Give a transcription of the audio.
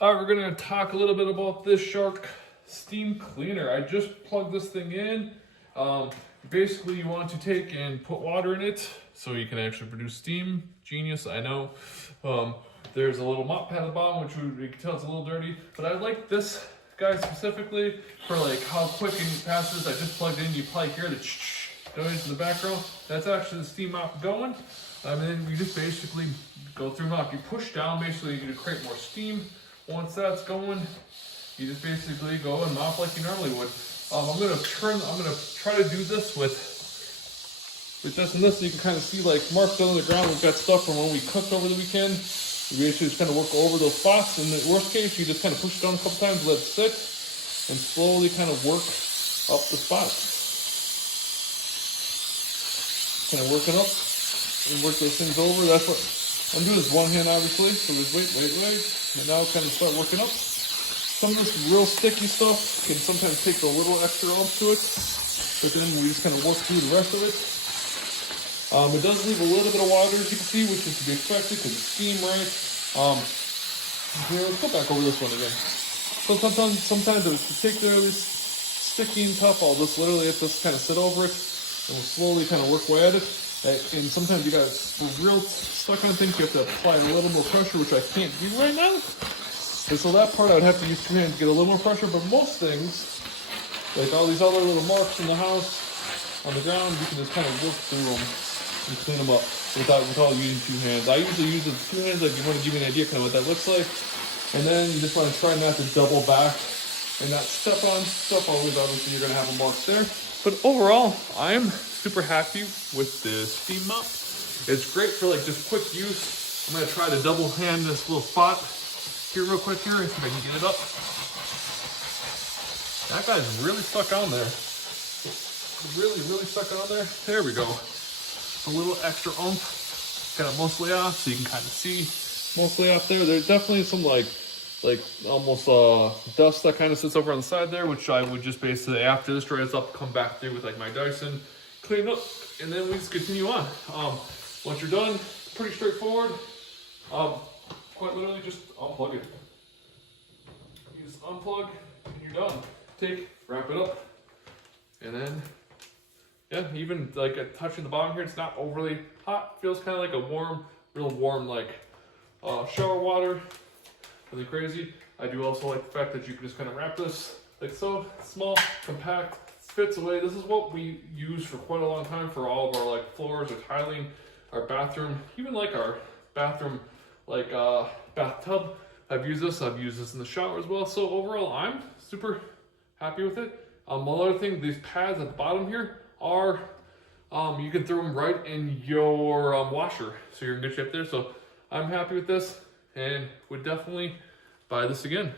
All right, we're gonna talk a little bit about this Shark steam cleaner. I just plugged this thing in. Basically, you want to take and put water in it so you can actually produce steam. Genius, I know. There's a little mop pad at the bottom, which you can tell it's a little dirty, but I like this guy specifically for like how quick it passes. I just plugged in, you probably hear the noise in the background. That's actually the steam mop going. And then you just basically go through mop. You push down, basically you're gonna create more steam. Once that's going, you just basically go and mop like you normally would. I'm gonna try to do this with this and this, so you can kind of see like marks on the ground. We've got stuff from when we cooked over the weekend. You basically just kind of work over those spots. In the worst case, you just kind of push it down a couple times, let it sit, and slowly kind of work up the spots. Kind of working up and work those things over. That's what I'm doing, is one hand obviously. So just wait. And now kind of start working up. Some of this real sticky stuff can sometimes take a little extra oomph to it, but then we just kind of work through the rest of it. It does leave a little bit of water, as you can see, which is to be expected because it's steam, right? Here, let's go back over this one again. So sometimes it's particularly sticky and tough. I'll just literally kind of sit over it, and we'll slowly kind of work away at it. And sometimes you got real stuck on things. You have to apply a little more pressure, which I can't do right now. And so that part I would have to use two hands to get a little more pressure. But most things, like all these other little marks in the house, on the ground, you can just kind of work through them and clean them up without using two hands. I usually use the two hands, like you want to give me an idea kind of what that looks like. And then you just want to try not to double back and not step on stuff. Always, obviously, you're going to have a mark there. But overall, I'm super happy with the steam mop. It's great for like just quick use. I'm going to try to double hand this little spot here real quick here, and see if I can get it up. That guy's really stuck on there. Really stuck on there. There we go. A little extra oomph. Got it mostly off, so you can kind of see mostly off there. There's definitely some like almost dust that kind of sits over on the side there, which I would just basically, after this dries up, come back through with like my Dyson, clean it up, and then we just continue on. Once you're done, pretty straightforward. Quite literally just unplug it. You just unplug and you're done. Wrap it up, and then yeah, even like touching the bottom here, it's not overly hot. Feels kind of like a warm, real warm like shower water. Nothing crazy. I do also like the fact that you can just kind of wrap this like so, small, compact, fits away. This is what we use for quite a long time for all of our like floors or tiling, our bathroom, even like our bathroom like bathtub. I've used this in the shower as well. So overall, I'm super happy with it. One other thing, these pads at the bottom here are, you can throw them right in your washer. So you're in good shape there. So I'm happy with this and would definitely buy this again.